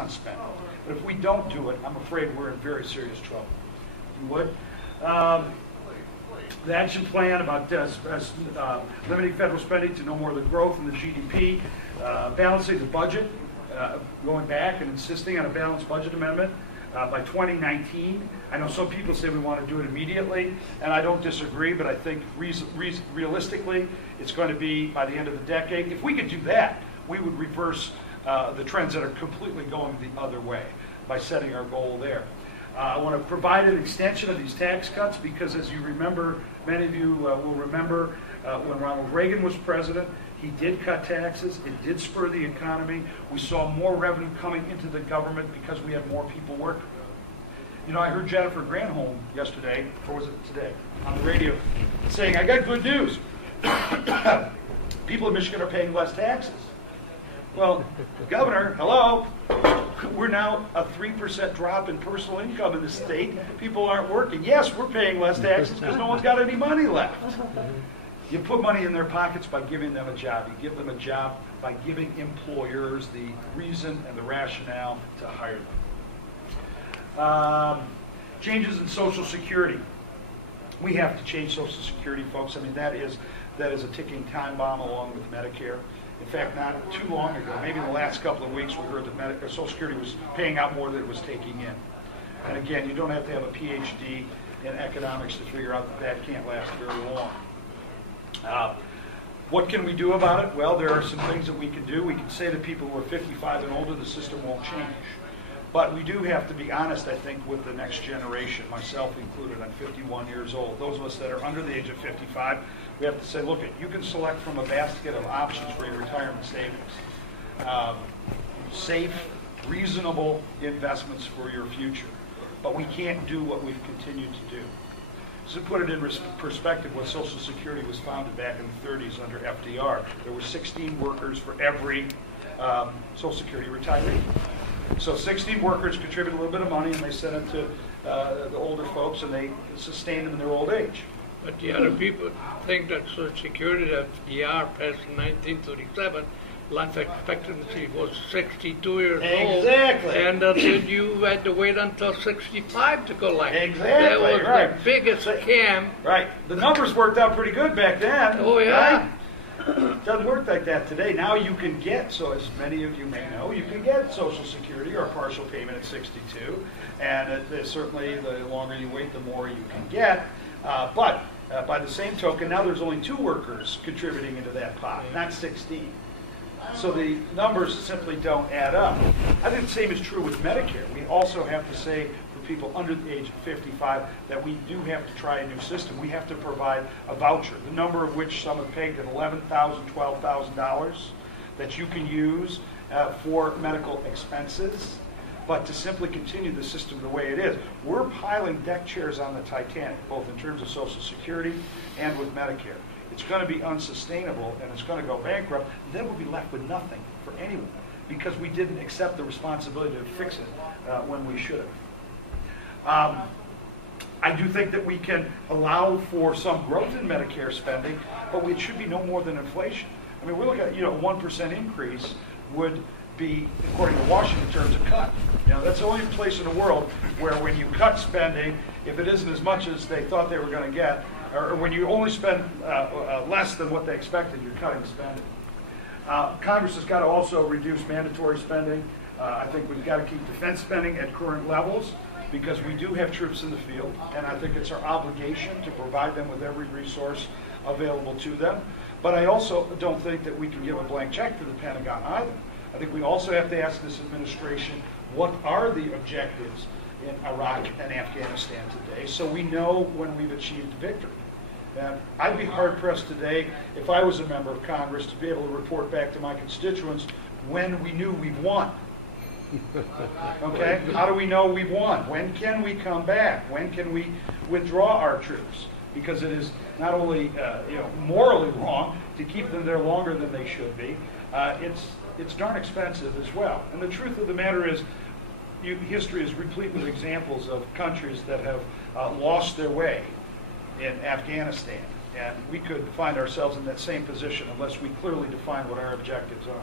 on spending. But if we don't do it, I'm afraid we're in very serious trouble. You would? The action plan about limiting federal spending to no more than growth in the GDP, balancing the budget, going back and insisting on a balanced budget amendment by 2019. I know some people say we want to do it immediately, and I don't disagree, but I think realistically it's going to be by the end of the decade. If we could do that, we would reverse the trends that are completely going the other way by setting our goal there. I want to provide an extension of these tax cuts because, as you remember, many of you will remember when Ronald Reagan was president, he did cut taxes. It did spur the economy. We saw more revenue coming into the government because we had more people working. You know, I heard Jennifer Granholm yesterday, or was it today, on the radio, saying, I got good news. People in Michigan are paying less taxes. Well, Governor, hello. We're now a 3% drop in personal income in the state. People aren't working. Yes, we're paying less taxes because no one's got any money left. You put money in their pockets by giving them a job. You give them a job by giving employers the reason and the rationale to hire them. Changes in Social Security. We have to change Social Security, folks. I mean, that is a ticking time bomb along with Medicare. In fact, not too long ago, maybe in the last couple of weeks, we heard that Social Security was paying out more than it was taking in. And again, you don't have to have a PhD in economics to figure out that that can't last very long. What can we do about it? Well, there are some things that we can do. We can say to people who are 55 and older, the system won't change. But we do have to be honest, I think, with the next generation, myself included. I'm 51 years old. Those of us that are under the age of 55, we have to say, look, you can select from a basket of options for your retirement savings. Safe, reasonable investments for your future. But we can't do what we've continued to do. So to put it in perspective, when Social Security was founded back in the 30s under FDR, there were 16 workers for every Social Security retiree. So 16 workers contribute a little bit of money, and they send it to the older folks, and they sustain them in their old age. But the other people think that Social Security, that FDR passed in 1937, life expectancy was 62 years old. Exactly. And that you had to wait until 65 to collect. Exactly. That was right. the biggest scam. Right. The numbers worked out pretty good back then. Oh, yeah. Right? It doesn't work like that today. Now you can get, so as many of you may know, you can get Social Security or a partial payment at 62. And certainly the longer you wait, the more you can get. But by the same token, now there's only 2 workers contributing into that pot, not 16. So the numbers simply don't add up. I think the same is true with Medicare. We also have to say for people under the age of 55 that we do have to try a new system. We have to provide a voucher, the number of which some have pegged at $11,000, $12,000 that you can use for medical expenses. But to simply continue the system the way it is, we're piling deck chairs on the Titanic, both in terms of Social Security and with Medicare. It's going to be unsustainable, and it's going to go bankrupt. Then we'll be left with nothing for anyone because we didn't accept the responsibility to fix it when we should have. I do think that we can allow for some growth in Medicare spending, but it should be no more than inflation. I mean, we're looking at, a 1% increase would be, according to Washington terms, a cut. That's the only place in the world where when you cut spending, if it isn't as much as they thought they were going to get, or when you only spend less than what they expected, you're cutting spending. Congress has got to also reduce mandatory spending. I think we've got to keep defense spending at current levels because we do have troops in the field, and I think it's our obligation to provide them with every resource available to them. But I also don't think that we can give a blank check to the Pentagon either. I think we also have to ask this administration, what are the objectives in Iraq and Afghanistan today, so we know when we've achieved victory. And I'd be hard-pressed today, if I was a member of Congress, to be able to report back to my constituents when we knew we've won. Okay? How do we know we've won? When can we come back? When can we withdraw our troops? Because it is not only morally wrong to keep them there longer than they should be, it's darn expensive as well. And the truth of the matter is, history is replete with examples of countries that have lost their way in Afghanistan. And we could find ourselves in that same position unless we clearly define what our objectives are.